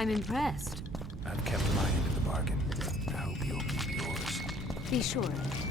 I'm impressed. I've kept my end of the bargain. I hope you'll keep yours. Be sure of it.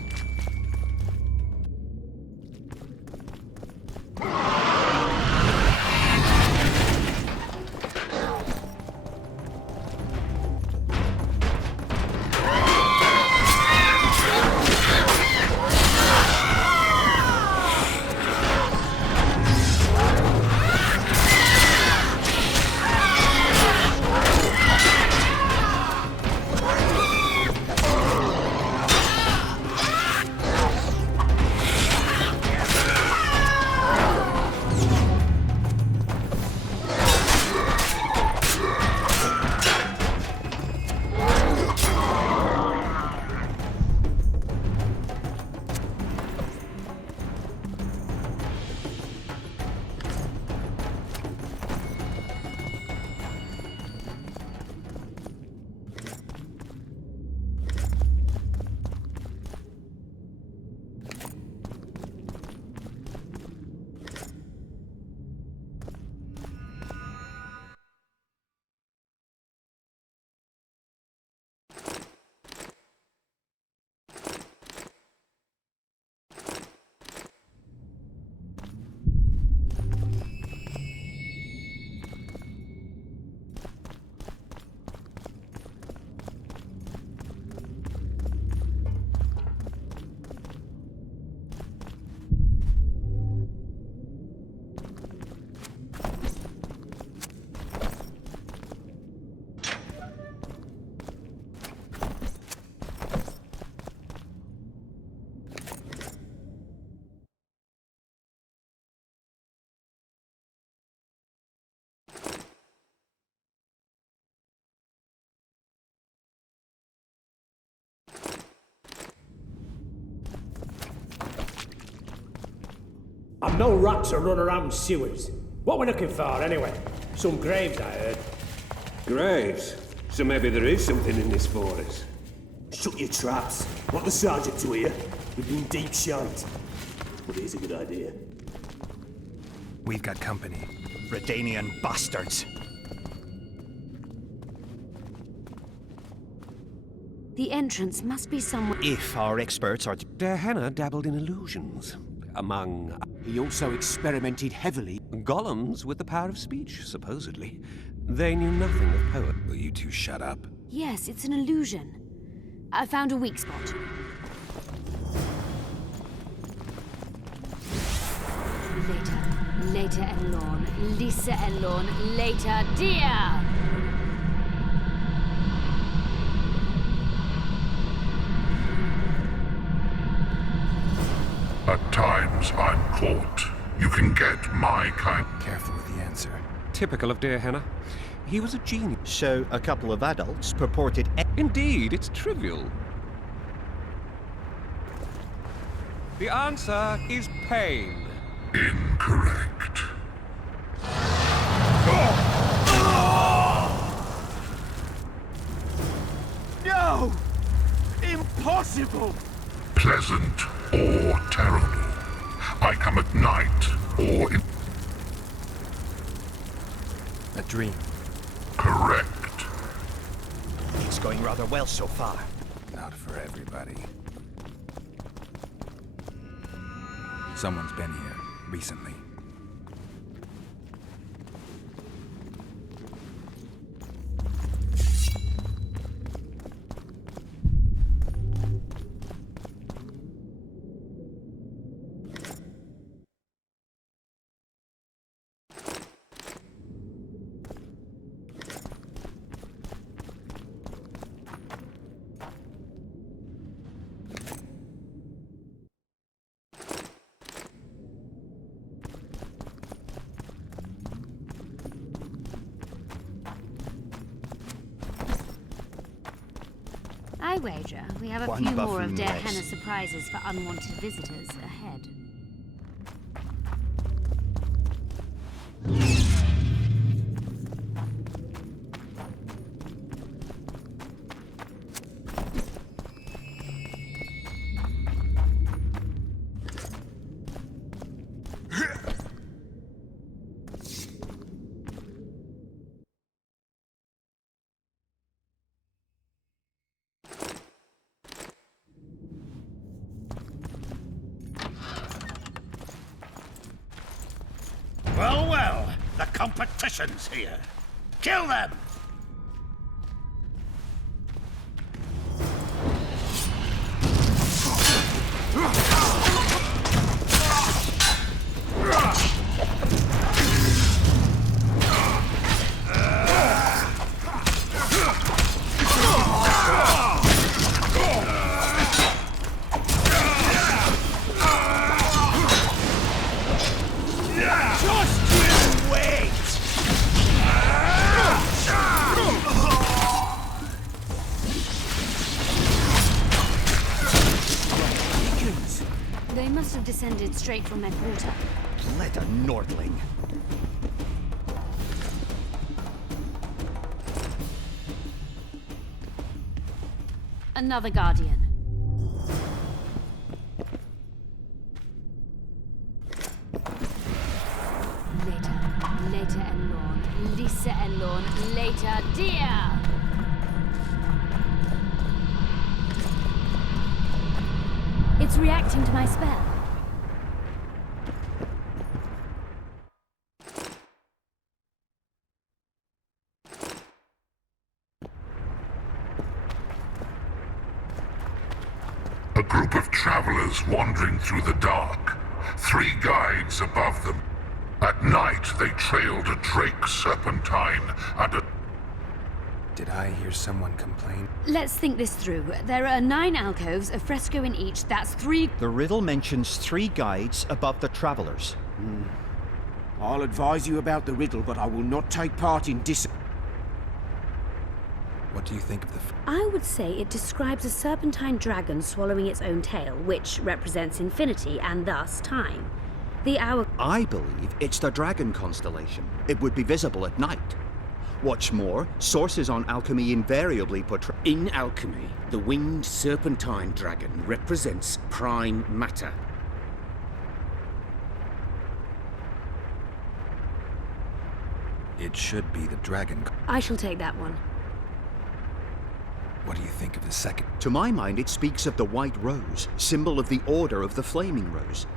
I'm no rat to run around sewers. What we're looking for, anyway? Some graves, I heard. Graves? So maybe there is something in this forest. Shut your traps. Want the sergeant to hear? We've been deep shite. But it is a good idea. We've got company. Redanian bastards. The entrance must be somewhere. If our experts are... Diana dabbled in illusions. Among He also experimented heavily. golems with the power of speech, supposedly. They knew nothing of poet. Will you two shut up? Yes, it's an illusion. I found a weak spot. Later Elorn, Lisa Elorn, later dear! At times I'm caught. You can get my kind. Careful with the answer. Typical of dear Hannah. He was a genius. So a couple of adults purported... Indeed, it's trivial. The answer is pain. Incorrect. No! Impossible! Pleasant or terrible. I come at night or in. A dream. Correct. It's going rather well so far. Not for everybody. Someone's been here recently. I wager we have a One few more buffoon of Der less. Henna's surprises for unwanted visitors ahead. competitions here. Kill them! They must have descended straight from their quarter. Let a Nordling. Another Guardian. Later Elorn. Lisa Elorn. Later dear. It's reacting to my spell. A group of travelers wandering through the dark. 3 guides above them. At night, they trailed a drake serpentine and a... Did I hear someone complain? Let's think this through. There are 9 alcoves, a fresco in each. That's 3. The riddle mentions 3 guides above the travelers. I'll advise you about the riddle, but I will not take part in What do you think of the... I would say it describes a serpentine dragon swallowing its own tail, which represents infinity and thus time. The hour... I believe it's the dragon constellation. It would be visible at night. What's more, sources on alchemy invariably portray... In alchemy, the winged serpentine dragon represents prime matter. It should be the dragon. I shall take that one. What do you think of the second? To my mind, it speaks of the white rose, symbol of the Order of the Flaming Rose.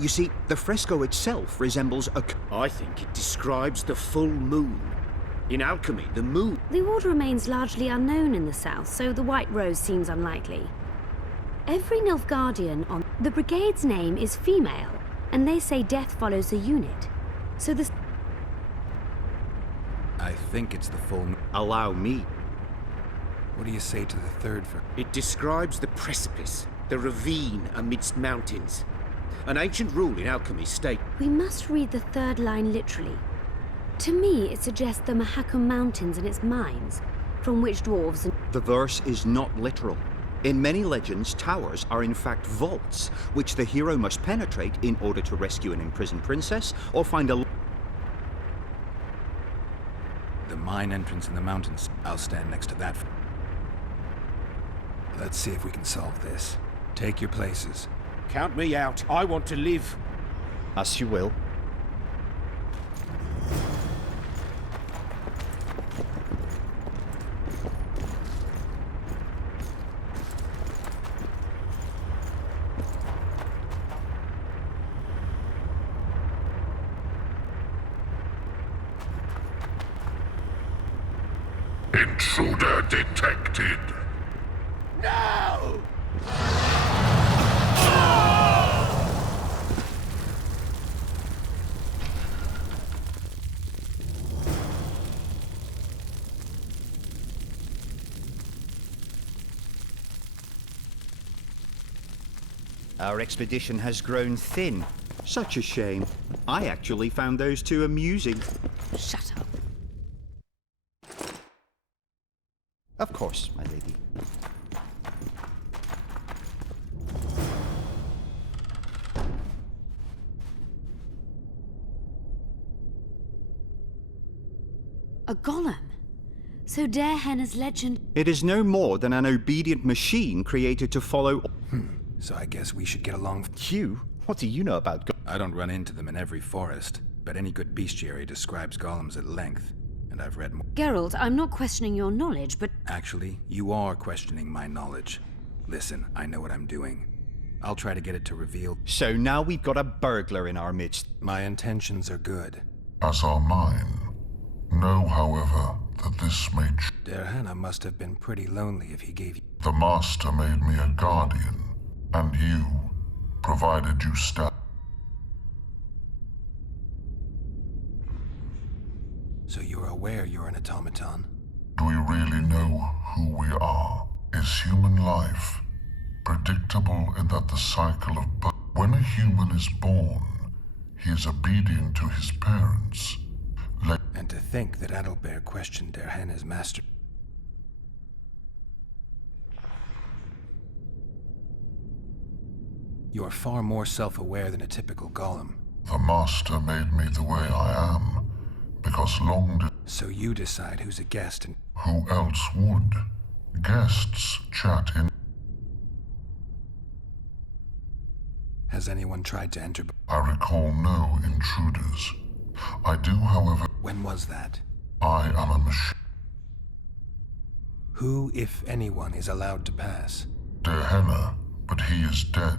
You see, the fresco itself resembles a... I think it describes the full moon. In alchemy, the moon... The order remains largely unknown in the south, so the White Rose seems unlikely. Every Nilfgaardian on... The brigade's name is female, and they say death follows a unit. So this... I think it's the full... Allow me. What do you say to the third for... It describes the precipice, the ravine amidst mountains. An ancient rule in alchemy states... We must read the third line literally. To me, it suggests the Mahakam Mountains and its mines, from which dwarves and... The verse is not literal. In many legends, towers are in fact vaults, which the hero must penetrate in order to rescue an imprisoned princess or find a... The mine entrance in the mountains. I'll stand next to that. Let's see if we can solve this. Take your places. Count me out. I want to live. As you will. Intruder detected. No! Our expedition has grown thin. Such a shame. I actually found those two amusing. Shut up. Of course, my lady. A golem? So Darehenna's legend... It is no more than an obedient machine created to follow... So I guess we should get along. You? What do you know about I don't run into them in every forest, but any good bestiary describes golems at length, and I've read more. Geralt, I'm not questioning your knowledge, but... Actually, you are questioning my knowledge. Listen, I know what I'm doing. I'll try to get it to reveal. So now we've got a burglar in our midst. My intentions are good. as are mine. Know, however, that this may Derhana must have been pretty lonely if he gave you... The Master made me a guardian, and you, provided you So you're aware you're an automaton? Do we really know who we are? Is human life predictable in that the cycle of birth... When a human is born, he is obedient to his parents. And to think that Adalbert questioned Derhana's master... You're far more self-aware than a typical golem. The Master made me the way I am, because So you decide who's a guest and... Who else would? Guests chat in... Has anyone tried to enter... I recall no intruders. I do, however... When was that? I am a machine. Who, if anyone, is allowed to pass? Derhana, but he is dead.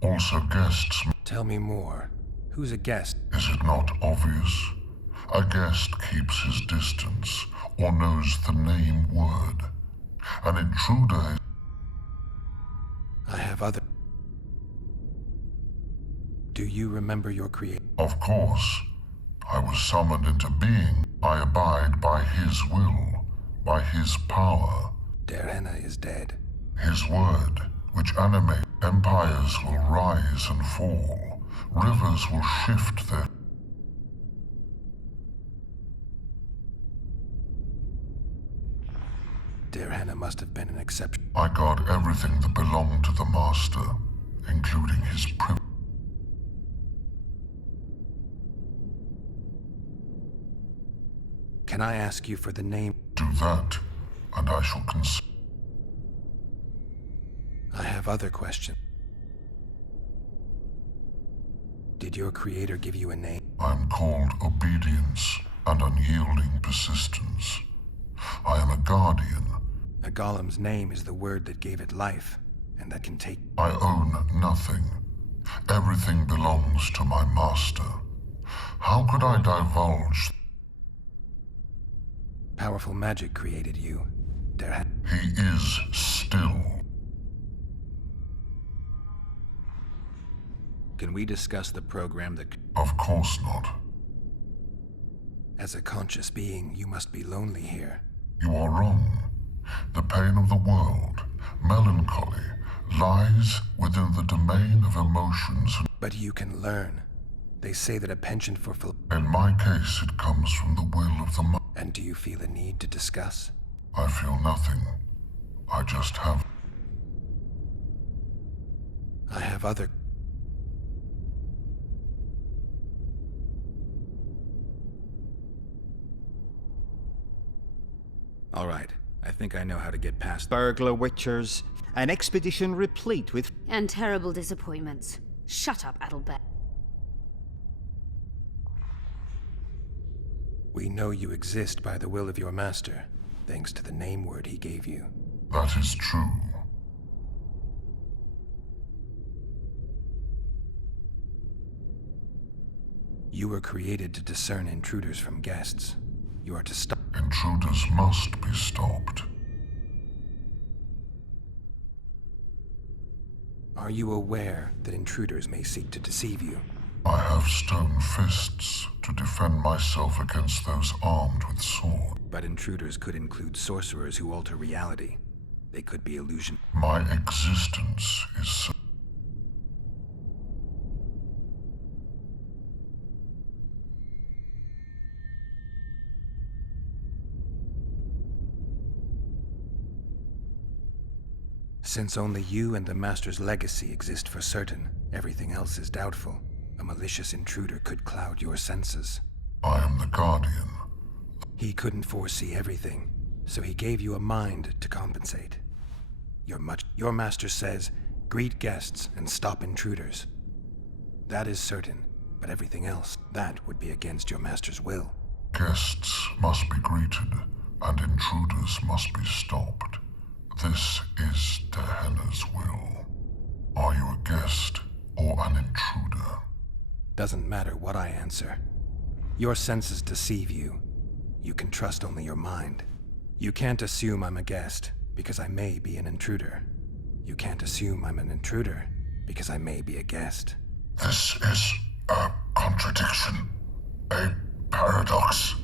Also guests... Tell me more. Who's a guest? Is it not obvious? A guest keeps his distance, or knows the name word. An intruder is... I have other... Do you remember your creator? Of course. I was summoned into being. I abide by his will, by his power. Derhana is dead. His word, which animates... Empires will rise and fall. Rivers will shift their... Derhana must have been an exception. I guard everything that belonged to the Master, including his privilege. Can I ask you for the name? Do that, and I shall consider. I have other questions. Did your creator give you a name? I'm called obedience and unyielding persistence. I am a guardian. A golem's name is the word that gave it life, and that can take... I own nothing. Everything belongs to my master. How could I divulge? Powerful magic created you, Derhana. He is still. Can we discuss the program that... Of course not. As a conscious being, you must be lonely here. You are wrong. The pain of the world, melancholy, lies within the domain of emotions. But you can learn. They say that a penchant for... In my case, it comes from the will of the mind. And do you feel a need to discuss? I feel nothing. I just have... I have other... All right. I think I know how to get past... Burglar witchers, an expedition replete with... And terrible disappointments. Shut up, Adalbert. We know you exist by the will of your master, thanks to the name word he gave you. That is true. You were created to discern intruders from guests. You are to stop... Intruders must be stopped. Are you aware that intruders may seek to deceive you? I have stone fists to defend myself against those armed with swords. But intruders could include sorcerers who alter reality. They could be illusion. My existence is... Since only you and the Master's legacy exist for certain, everything else is doubtful. A malicious intruder could cloud your senses. I am the Guardian. He couldn't foresee everything, so he gave you a mind to compensate. Your master says, greet guests and stop intruders. That is certain, but everything else, that would be against your master's will. Guests must be greeted, and intruders must be stopped. This is Derhana's will. Are you a guest or an intruder? Doesn't matter what I answer. Your senses deceive you. You can trust only your mind. You can't assume I'm a guest, because I may be an intruder. You can't assume I'm an intruder, because I may be a guest. This is a contradiction, a paradox.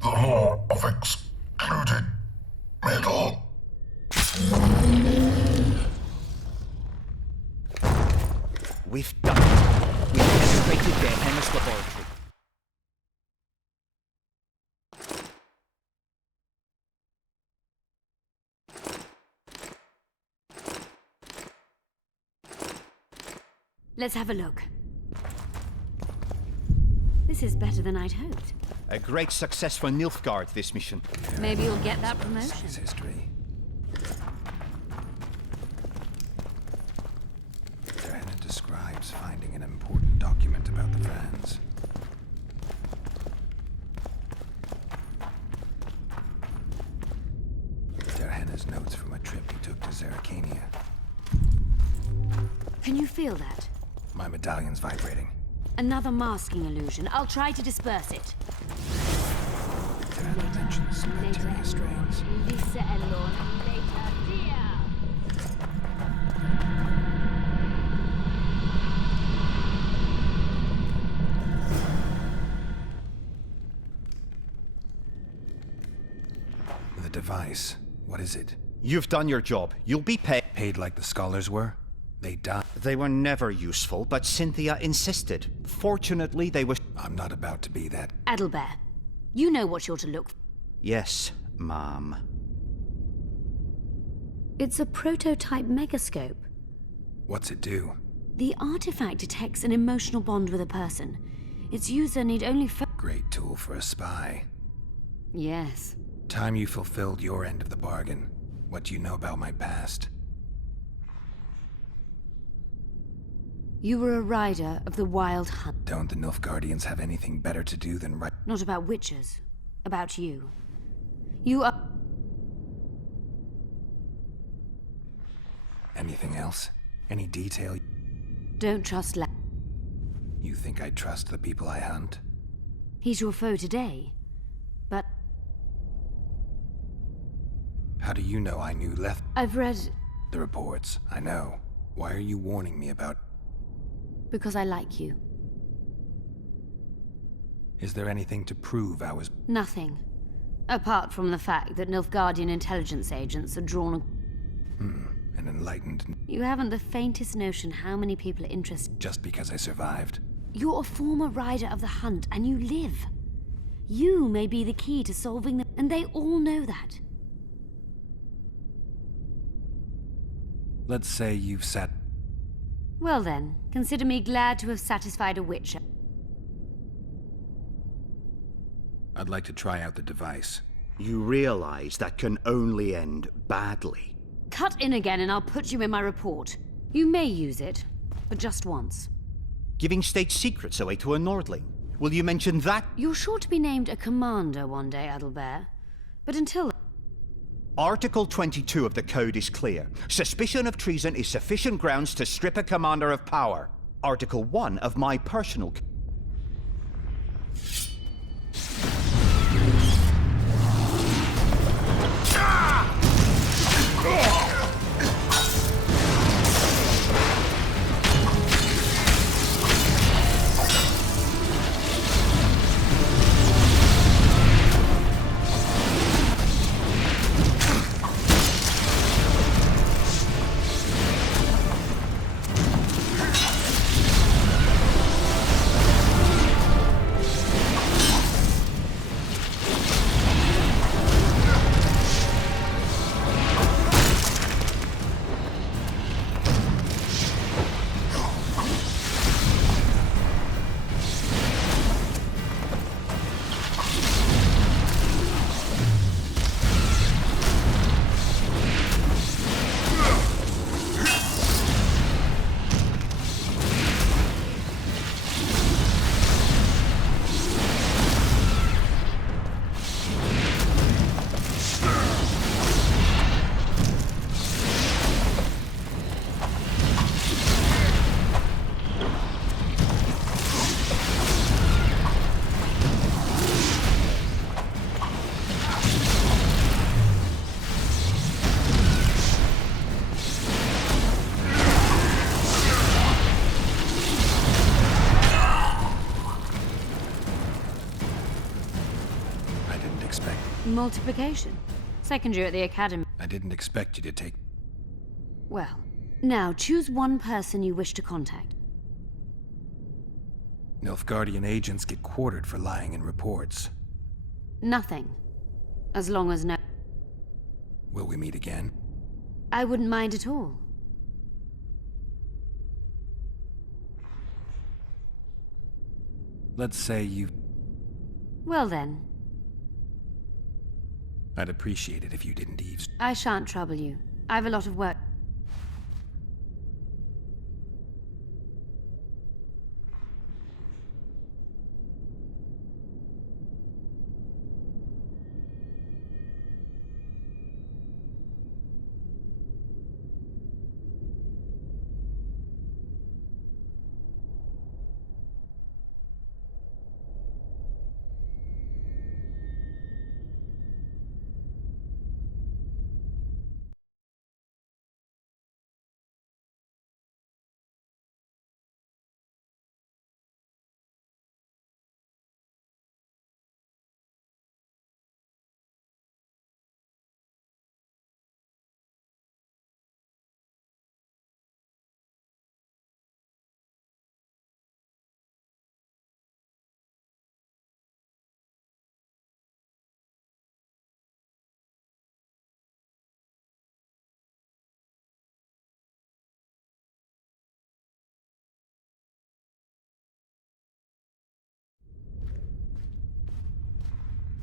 The law of excluded middle. We've done it. We've penetrated their Hennis laboratory. Let's have a look. This is better than I'd hoped. A great success for Nilfgaard, this mission. Maybe you'll get that promotion. His history. Diana describes finding an important document about the Franz. Diana's notes from a trip he took to Zerrikania. Can you feel that? My medallion's vibrating. Another masking illusion. I'll try to disperse it. Diana mentions bacteria strains. Lisa Elon, later, dear. The device. What is it? You've done your job. You'll be paid. Paid like the scholars were? They died. They were never useful, but Cynthia insisted. Fortunately, they were... I'm not about to be that. Adalbert, you know what you're to look for. Yes, ma'am. It's a prototype megascope. What's it do? The artifact detects an emotional bond with a person. Its user need only Great tool for a spy. Yes. Time you fulfilled your end of the bargain. What do you know about my past? You were a rider of the Wild Hunt. Don't the Nilfgaardians have anything better to do than ride? Not about witches. About you. You are... Anything else? Any detail? Don't trust You think I trust the people I hunt? He's your foe today. But How do you know I knew Leth? I've read... The reports, I know. Why are you warning me about... because I like you. Is there anything to prove I was... Nothing. Apart from the fact that Nilfgaardian intelligence agents are drawn... an enlightened... You haven't the faintest notion how many people are interested. Just because I survived. You're a former rider of the hunt, and you live. You may be the key to solving them, and they all know that. Let's say you've sat... Well then, consider me glad to have satisfied a witcher. I'd like to try out the device. You realize that can only end badly. Cut in again and I'll put you in my report. You may use it, but just once. Giving state secrets away to a Nordling. Will you mention that? You're sure to be named a commander one day, Adalbert. But until... Article 22 of the Code is clear. Suspicion of treason is sufficient grounds to strip a commander of power. Article 1 of my personal... Multiplication. Second year at the academy. I didn't expect you to take... Well, now choose one person you wish to contact. Nilfgaardian agents get quartered for lying in reports. Nothing. As long as no... Will we meet again? I wouldn't mind at all. Let's say you... Well then, I'd appreciate it if you didn't eavesdrop. I shan't trouble you. I've a lot of work.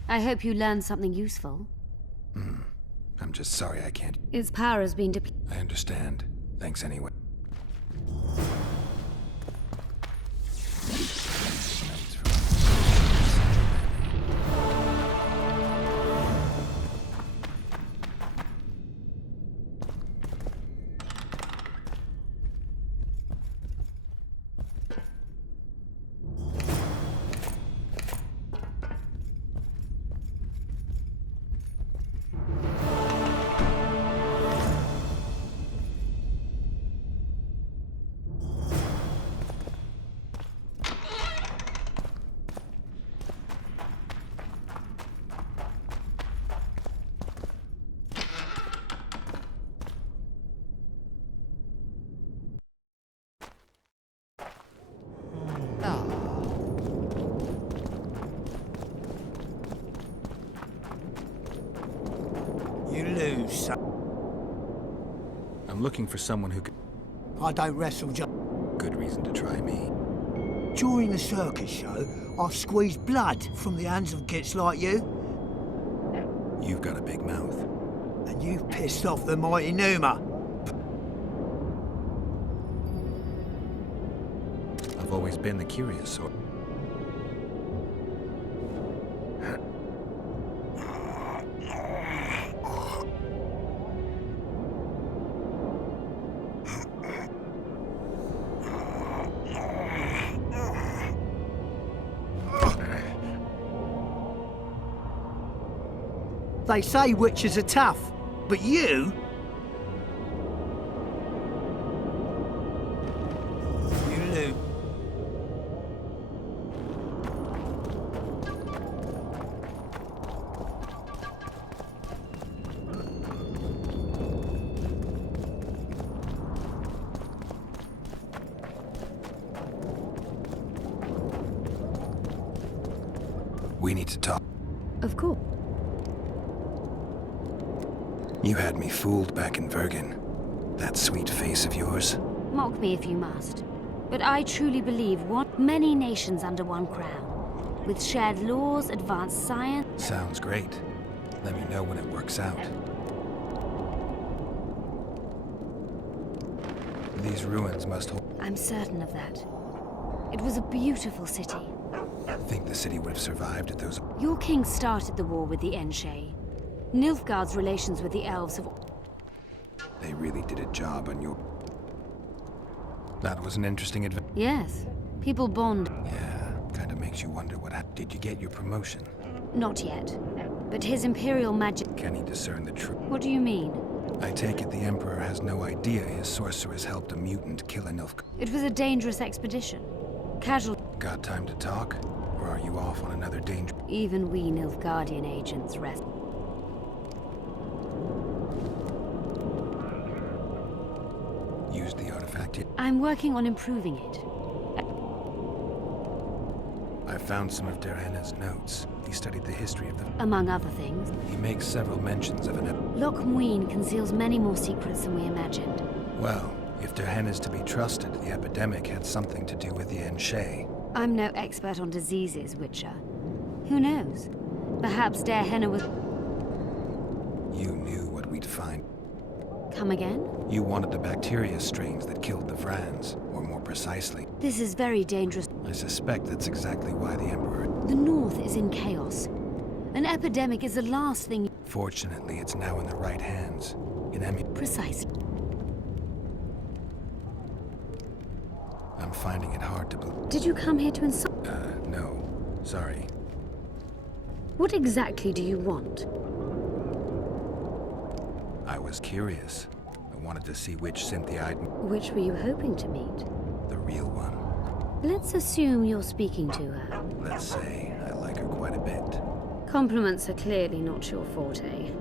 I hope you learned something useful. I'm just sorry I can't... Its power has been depleted. I understand. Thanks anyway. You lose. I'm looking for someone who could... I don't wrestle just... Good reason to try me. During the circus show, I've squeezed blood from the hands of gits like you, You've got a big mouth. and you've pissed off the mighty Numa. I've always been the curious sort. They say witches are tough, but you... You lose. We need to talk. Of course. You had me fooled back in Vergen. That sweet face of yours. Mock me if you must. But I truly believe many nations under one crown. With shared laws, advanced science... Sounds great. Let me know when it works out. These ruins must hold... I'm certain of that. It was a beautiful city. Think the city would have survived at those... Your king started the war with the Enshe. Nilfgaard's relations with the elves have... They really did a job on your... That was an interesting adventure. Yes. People bond. Yeah, kind of makes you wonder what happened. Did you get your promotion? Not yet. But his imperial magic... Can he discern the truth? What do you mean? I take it the Emperor has no idea his sorceress helped a mutant kill a Nilfgaard. It was a dangerous expedition. Casual... Got time to talk? Or are you off on another danger? Even we Nilfgaardian agents rest... I'm working on improving it. I found some of Derhenna's notes. He studied the history of the... Among other things, He makes several mentions of an... Loch Muin conceals many more secrets than we imagined. Well, if Derhenna is to be trusted, the epidemic had something to do with the Enshe. I'm no expert on diseases, Witcher. Who knows? Perhaps Derhenna was... You knew what we'd find. Come again? You wanted the bacteria strains that killed the Vrans, or more precisely. This is very dangerous. I suspect that's exactly why the Emperor... The North is in chaos. An epidemic is the last thing... Fortunately, it's now in the right hands. In Precisely. I'm finding it hard to believe... Did you come here to insult? No. Sorry. What exactly do you want? I was curious. I wanted to see which Cynthia I'd... Which were you hoping to meet? The real one. Let's assume you're speaking to her. Let's say I like her quite a bit. Compliments are clearly not your forte.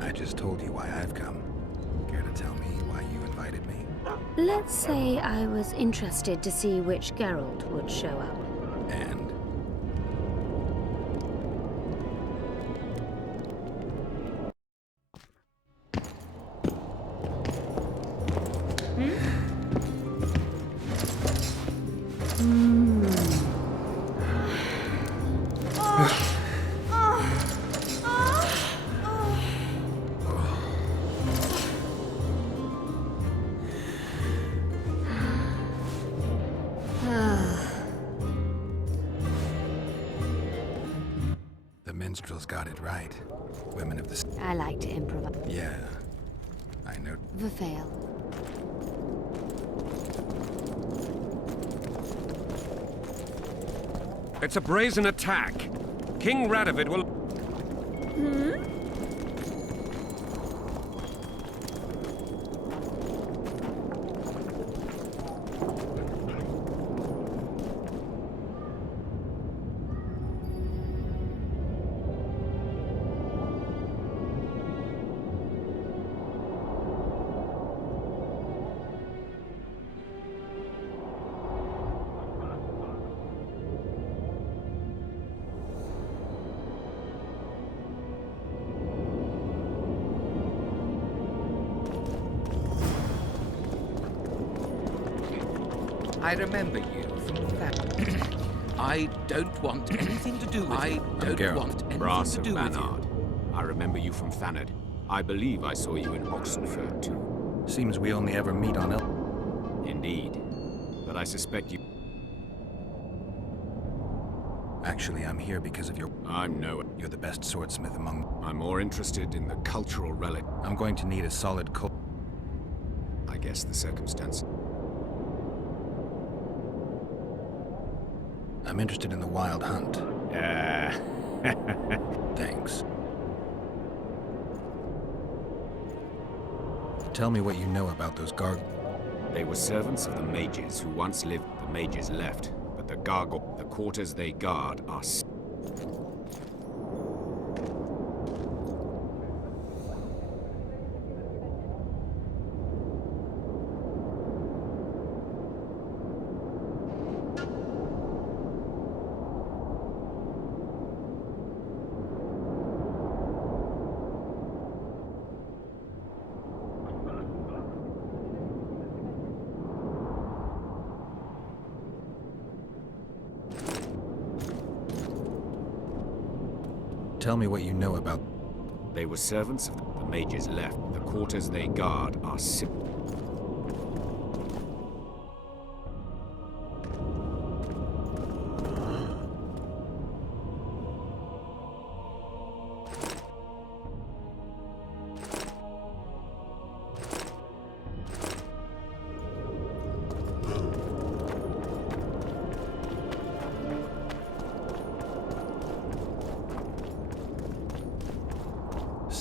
I just told you why I've come. Care to tell me why you invited me? Let's say I was interested to see which Geralt would show up. And? The minstrels got it right. Women of the... I like to improvise. Yeah, I know. Vafail. It's a brazen attack. King Radovid will... I remember you from that. I don't want anything to do with it. I don't Geralt. want anything Brass to of do with you. Banard. I remember you from Thanad. I believe I saw you in Oxenford, too. Seems we only ever meet on Indeed. But I suspect you... Actually, I'm here because of your... I'm no... You're the best swordsmith among... I'm more interested in the cultural relic. I'm going to need a solid I guess the circumstance. I'm interested in the Wild Hunt. Thanks. Tell me what you know about those They were servants of the mages who once lived. The mages left, but the quarters they guard are... Tell me what you know about... They were servants of the mages left. The quarters they guard are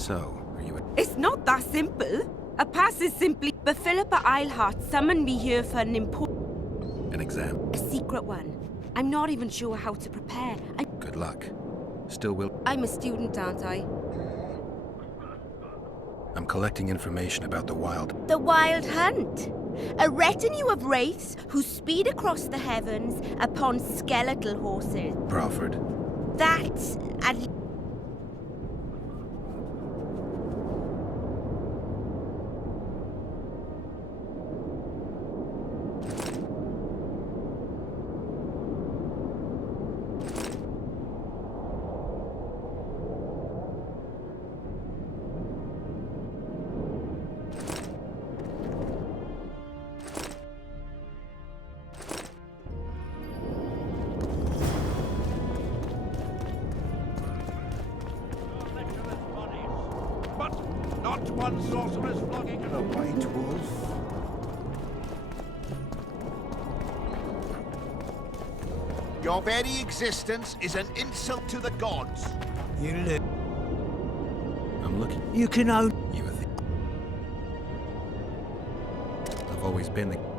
So, are you a... It's not that simple. A pass is simply... But Philippa Eilhart summoned me here for an An exam? a secret one. I'm not even sure how to prepare. Good luck. Still will... I'm a student, aren't I? I'm collecting information about the Wild... The Wild Hunt. A retinue of wraiths who speed across the heavens upon skeletal horses. Crawford. That, at Not one sorceress flogging a white wolf. Your very existence is an insult to the gods. You look. I'm looking. You can own. You a thief. I've always been the...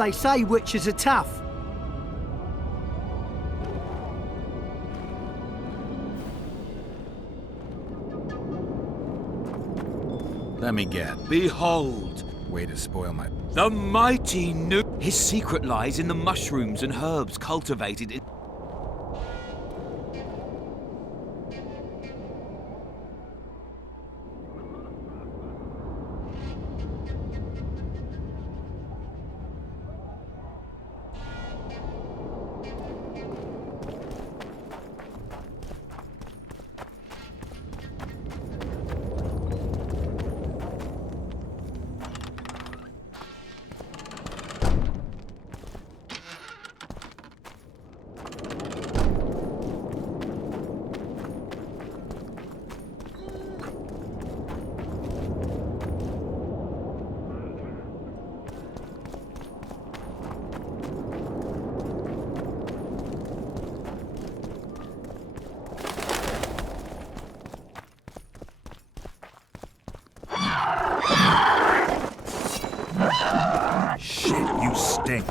They say witches are tough. Let me get. Behold, Way to spoil my... the mighty Nu... His secret lies in the mushrooms and herbs cultivated in... Shit, you stink.